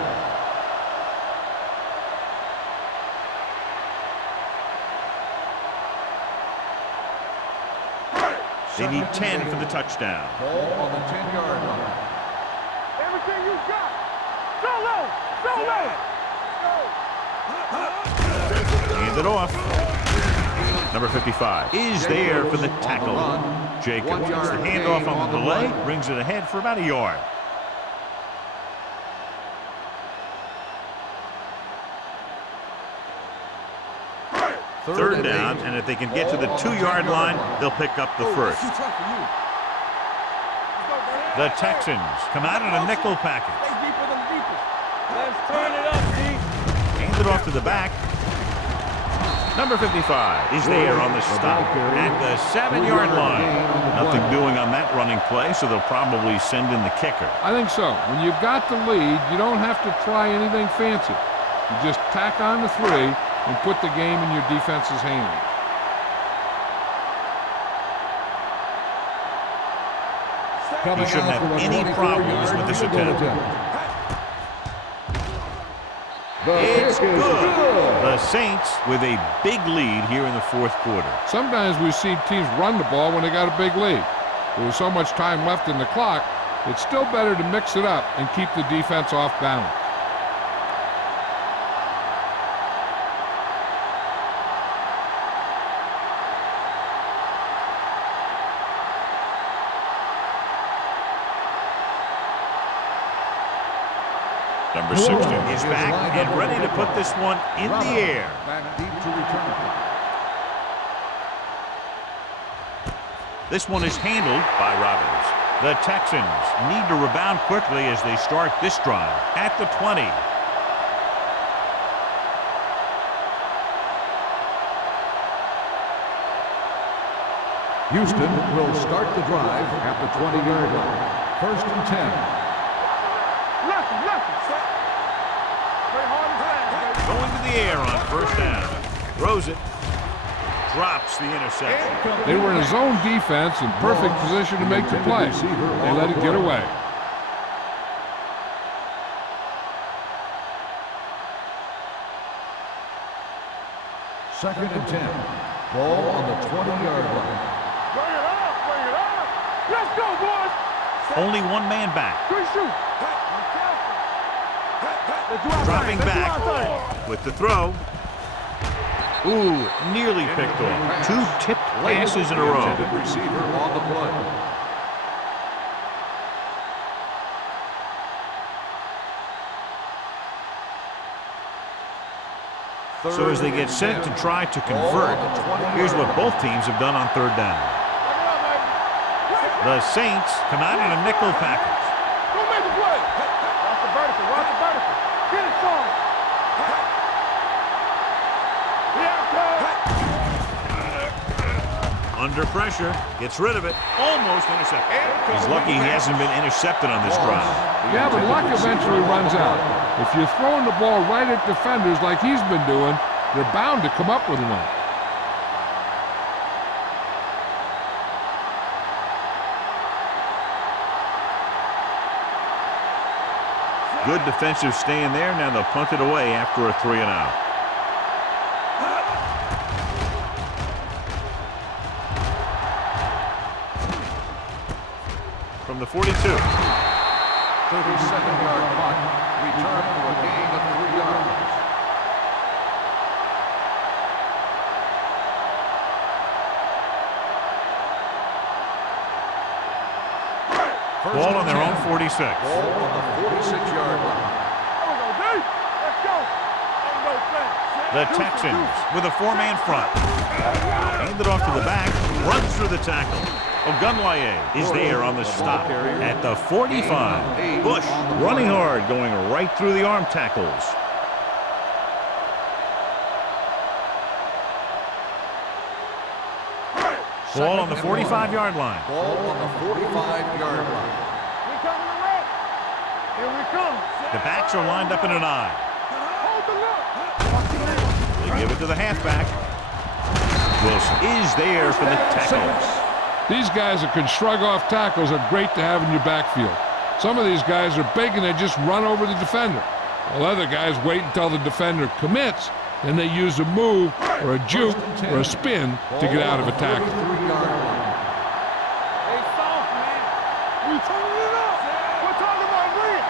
They need 10 for the touchdown. Ball on the 10-yard line. Everything you got. So low. Hand it off. Number 55 is there for the tackle. Jacobs gets the handoff on the delay, brings it ahead for about a yard. Third down, and if they can get to the 2-yard line, they'll pick up the first. The Texans come out in a nickel package. Stay deeper than deepest. Let's turn it up, D. Hand it off to the back. Number 55 is there on the stop at the 7-yard line. Nothing doing on that running play, so they'll probably send in the kicker. I think so. When you've got the lead, you don't have to try anything fancy. You just tack on the 3 and put the game in your defense's hands. He shouldn't have any problems with this attempt. It's good. The Saints with a big lead here in the fourth quarter. Sometimes we see teams run the ball when they got a big lead. With so much time left in the clock, it's still better to mix it up and keep the defense off balance. Number 60 is back and ready to put this one in the air. Back deep to return. This one is handled by Robbins. The Texans need to rebound quickly as they start this drive at the 20. Houston will start the drive at the 20-yard line. 1st and 10. Going to the air on 1st down. Throws it. Drops the interception. They were in a zone defense in perfect position to make the play. They let it get away. Second and 10. Ball on the 20-yard line. Bring it up, bring it up. Let's go, boys. Only one man back. Good shoot. Dropping back with the throw. Ooh, nearly picked off. 2 tipped passes in a row. Receiver on the play. So as they get set to try to convert, here's what both teams have done on 3rd down. The Saints come out in a nickel package. Go make the play. Watch the vertical, watch the vertical. Get it strong. Under pressure, gets rid of it, almost intercepted. He's lucky he hasn't been intercepted on this drive. Yeah, but luck eventually runs out. If you're throwing the ball right at defenders like he's been doing, they're bound to come up with one. Good defensive stand there. Now they'll punt it away after a 3-and-out. From the 42. 37-yard punt. Return for a gain of 3 yards. Ball on their own 46. Ball on the 46-yard line. Let's go. Ain't no thing. The Texans with a 4-man front. Hand it off to the back. Runs through the tackle. Ogunlaye is there on the stop at the 45. Bush running hard, going right through the arm tackles. Ball on the 45-yard line. Ball on the 45-yard line. We coming to red. Here we come. The backs are lined up in an I. Hold the look. They give it to the halfback. Wilson is there for the tackle. These guys that can shrug off tackles are great to have in your backfield. Some of these guys are big and they just run over the defender. While other guys wait until the defender commits, then they use a move or a juke or a spin to get out of a tackle. Hey, soft, man. We turning it up. We're talking about Red.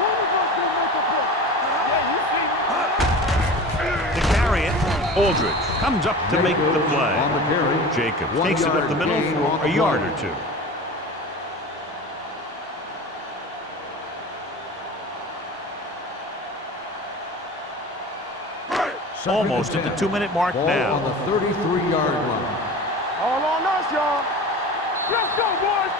One of us will make a play. Yeah, you see me. To carry it, Aldridge comes up to make the play. Jacobs takes it up the middle for a yard or 2. Almost at the 2-minute mark Ball now. on the 33-yard line. All on us, y'all. Let's go, boys.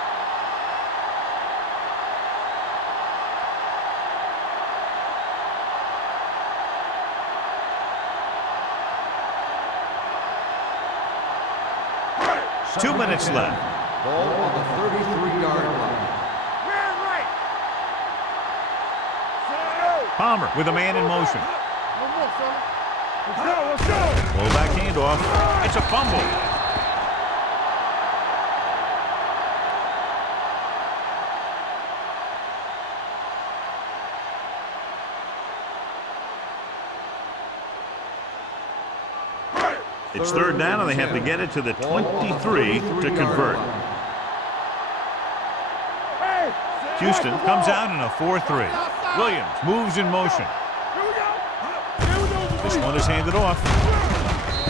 Two minutes left. Ball on the 33-yard line. Man right. Let's go. Palmer with a man in motion. No more, fella. Let's go, let's go. Pull back handoff. It's a fumble. It's third down, and they have to get it to the 23 to convert. Hey. Houston comes out in a 4-3. Williams moves in motion. Here we go. Here we go. This one is handed off.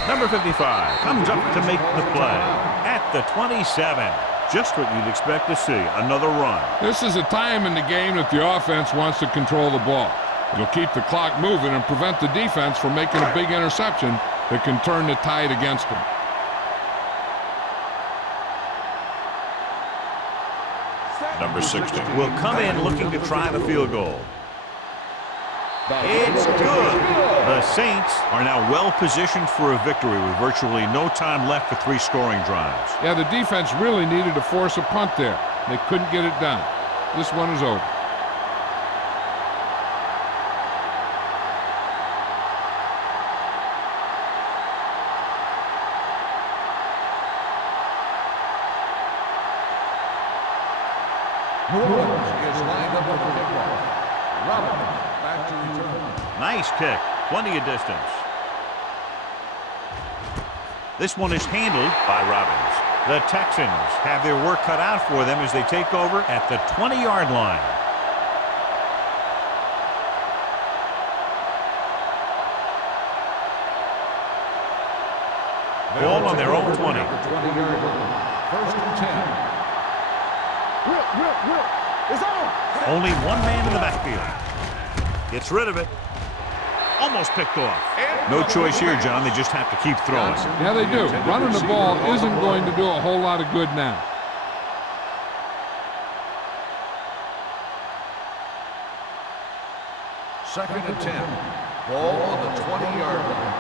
Number 55 comes up to make the play at the 27. Just what you'd expect to see, another run. This is a time in the game that the offense wants to control the ball. It'll keep the clock moving and prevent the defense from making a big interception that can turn the tide against them. Number 16 will come in looking to try the field goal. It's good. The Saints are now well positioned for a victory with virtually no time left for 3 scoring drives. Yeah, the defense really needed to force a punt there. They couldn't get it done. This one is over. New Orleans is lined up for the kickoff. Robbins back to return. Nice kick. Plenty of distance. This one is handled by Robbins. The Texans have their work cut out for them as they take over at the 20-yard line. Ball on their own 20. 20-yard line. First and 10. Whip. It's on. Only one man in the backfield. Gets rid of it. Almost picked off. No choice here, John. They just have to keep throwing. Yeah, they do. Running the ball isn't going to do a whole lot of good now. Second and 10. Ball on the 20-yard line.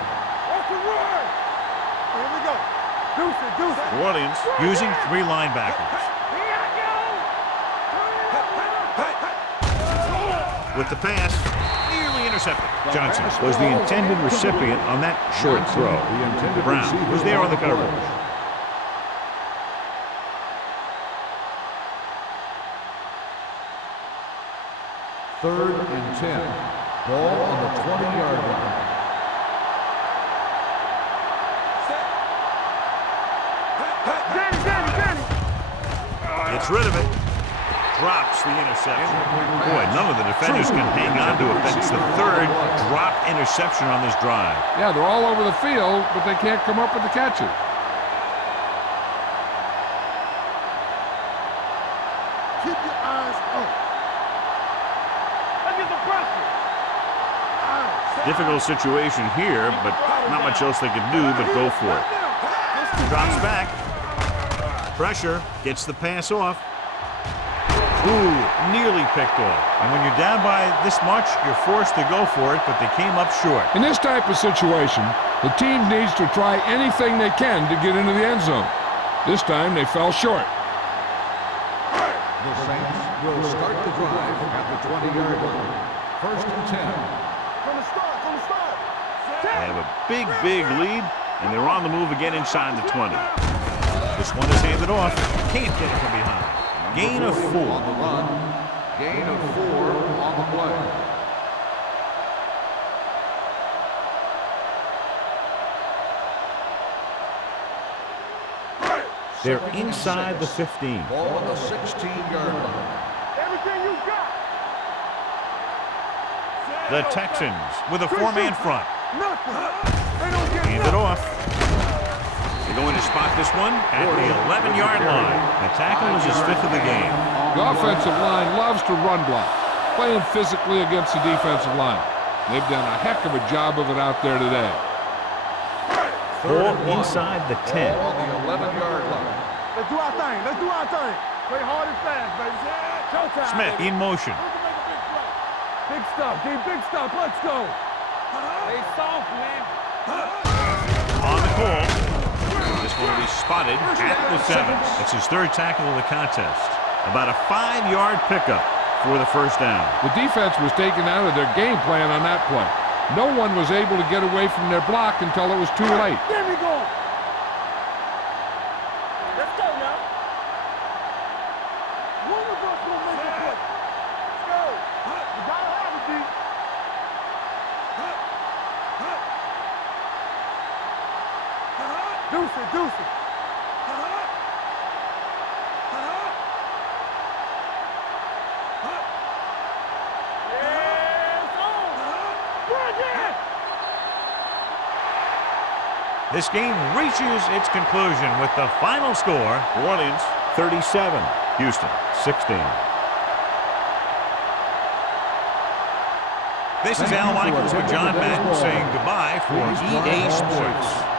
Off the run. Here we go. Deuce it. New Orleans using 3 linebackers. Here I go. With the pass, nearly intercepted. Johnson was the intended recipient on that short throw. Brown was there on the coverage. Third and 10. Ball on the 20-yard line. Danny. Gets rid of it. Drops the interception. Boy, none of the defenders can hang on to it. That's the 3rd dropped interception on this drive. Yeah, they're all over the field, but they can't come up with the catches. Keep your eyes on. Let's get the pressure. Difficult situation here, but not much else they can do but go for it. Drops back. Pressure. Gets the pass off. Ooh, nearly picked off. And when you're down by this much, you're forced to go for it, but they came up short. In this type of situation, the team needs to try anything they can to get into the end zone. This time, they fell short. The Saints will start the drive at the 20-yard line. First and 10. From the start. They have a big lead, and they're on the move again inside the 20. This one is handed off. Can't get it from behind. Gain of 4. On the run. Gain of 4 on the play. They're inside the 15. Ball on the 16-yard line. Everything you got. The Texans with a 4-man front. Nothing. They don't get Hand it off. They're going to spot this one at the 11-yard line. The tackle is his 5th of the game. The offensive line loves to run block, playing physically against the defensive line. They've done a heck of a job of it out there today. Ball inside the 10. On the 11-yard line. Let's do our thing. Let's do our thing. Play hard and fast, baby. Showtime. Smith in motion. Big stuff, D. Big stuff. Let's go. Stay soft, man. On the call. This one will be spotted at the 7. It's his 3rd tackle of the contest. About a 5-yard pickup for the first down. The defense was taken out of their game plan on that play. No one was able to get away from their block until it was too late. There we go. Let's go now. One of us will make a play. Let's go. You gotta have it, D. Deuce it, deuce it. This game reaches its conclusion with the final score, New Orleans 37, Houston 16. This is Al Michaels with John Madden saying goodbye for EA Sports.